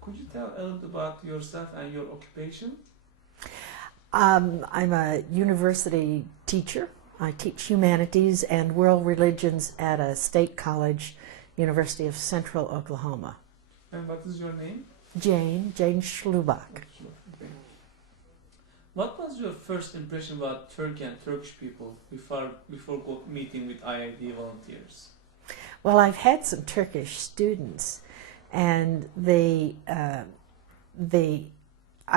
Could you tell a little about yourself and your occupation? I'm a university teacher. I teach humanities and world religions at a state college, University of Central Oklahoma. And what is your name? Jane Schlubach. Okay. What was your first impression about Turkey and Turkish people before meeting with IID volunteers? Well, I've had some Turkish students, and I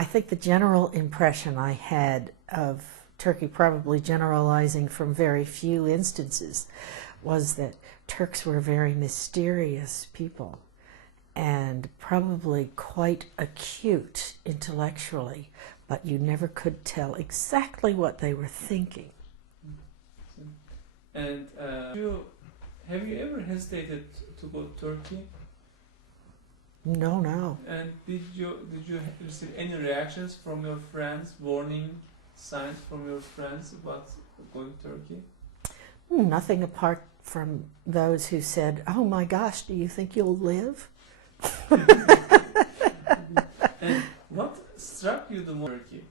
think the general impression I had of Turkey, probably generalizing from very few instances, was that Turks were very mysterious people and probably quite acute intellectually, but you never could tell exactly what they were thinking. And have you ever hesitated to go to Turkey? No. And did you receive any reactions from your friends, warning signs from your friends about going to Turkey? Nothing apart from those who said, "Oh my gosh, do you think you'll live?" And what struck you the most in Turkey?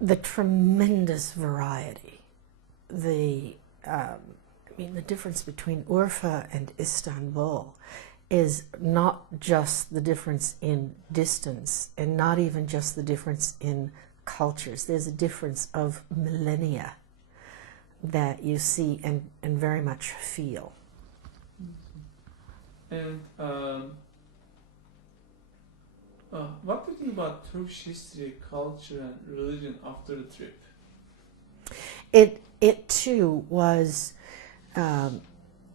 The tremendous variety. The difference between Urfa and Istanbul is not just the difference in distance and not even just the difference in cultures. There's a difference of millennia that you see and very much feel. And what do you think about Turkish history, culture, and religion after the trip? It too was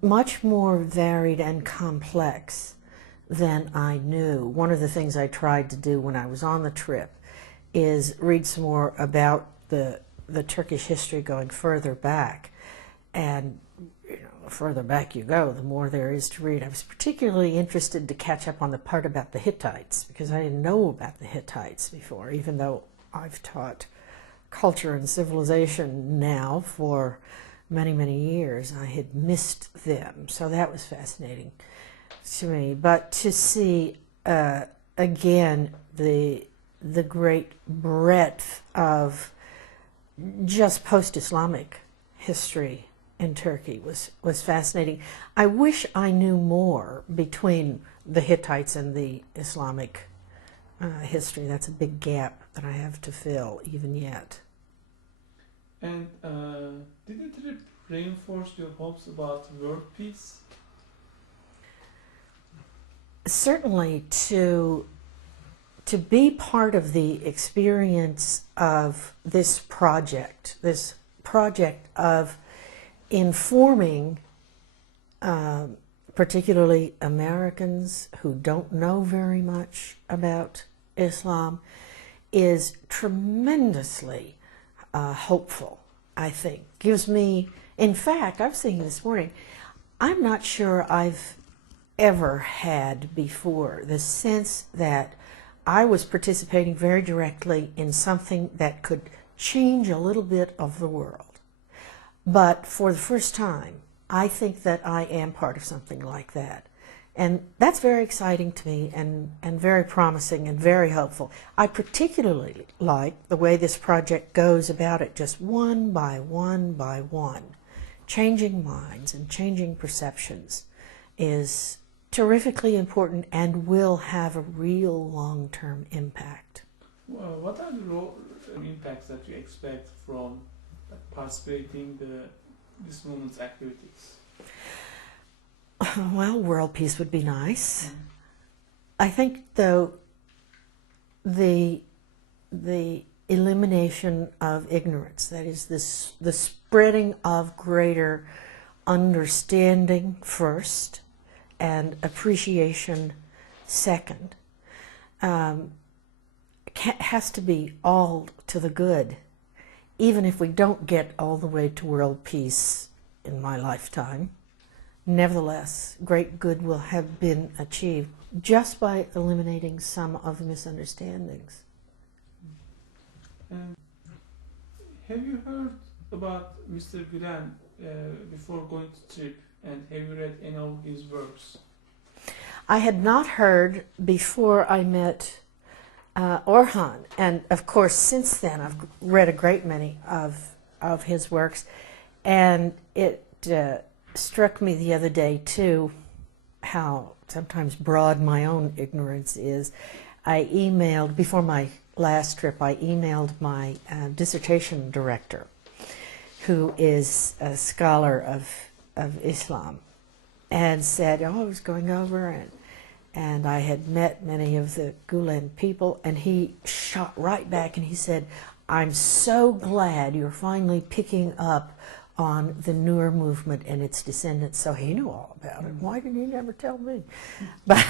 much more varied and complex than I knew. One of the things I tried to do when I was on the trip is read some more about the Turkish history going further back. And the further back you go, the more there is to read. I was particularly interested to catch up on the part about the Hittites, because I didn't know about the Hittites before, even though I've taught culture and civilization now for many years. I had missed them, so that was fascinating to me. But to see again the great breadth of just post-Islamic history in Turkey was fascinating. I wish I knew more between the Hittites and the Islamic history. That's a big gap that I have to fill even yet. And did the trip reinforce your hopes about world peace? Certainly, to be part of the experience of this project of informing particularly Americans who don't know very much about Islam is tremendously hopeful, I think. Gives me, in fact, I was thinking this morning, I'm not sure I've ever had before the sense that I was participating very directly in something that could change a little bit of the world. But for the first time, I think that I am part of something like that. And that's very exciting to me and very promising and very hopeful. I particularly like the way this project goes about it, just one by one. Changing minds and changing perceptions is terrifically important and will have a real long-term impact. Well, what are the impacts that you expect from participating in this movement's activities? Well, world peace would be nice. I think, though, the elimination of ignorance, that is, the spreading of greater understanding first and appreciation second, has to be all to the good, even if we don't get all the way to world peace in my lifetime. Nevertheless, great good will have been achieved just by eliminating some of the misunderstandings. Have you heard about Mr. Gulen before going to trip, and have you read any of his works? I had not heard before I met Orhan, and of course since then I've read a great many of his works, and it struck me the other day too how sometimes broad my own ignorance is. I emailed, before my last trip, I emailed my dissertation director, who is a scholar of Islam, and said, oh, I was going over and I had met many of the Gulen people, and he shot right back and he said, I'm so glad you're finally picking up on the Nur movement and its descendants. So he knew all about it. Why didn't he never tell me? But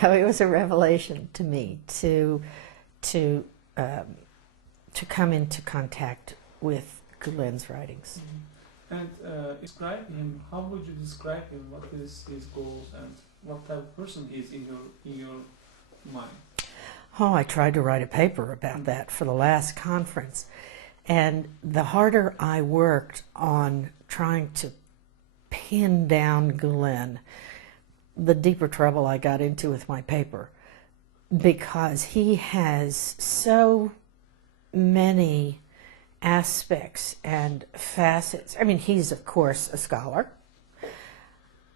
so it was a revelation to me to come into contact with Gulen's writings. And describe him. How would you describe him? What is his goals and what type of person he is in your mind? Oh, I tried to write a paper about that for the last conference. And the harder I worked on trying to pin down Gulen, the deeper trouble I got into with my paper, because he has so many aspects and facets. I mean, he's of course a scholar,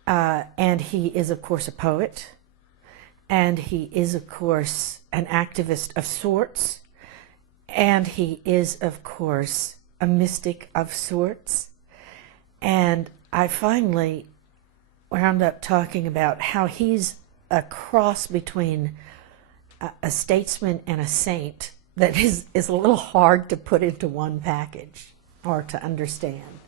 and he is of course a poet, and he is of course an activist of sorts, and he is of course a mystic of sorts. And I finally wound up talking about how he's a cross between a statesman and a saint that is a little hard to put into one package or to understand.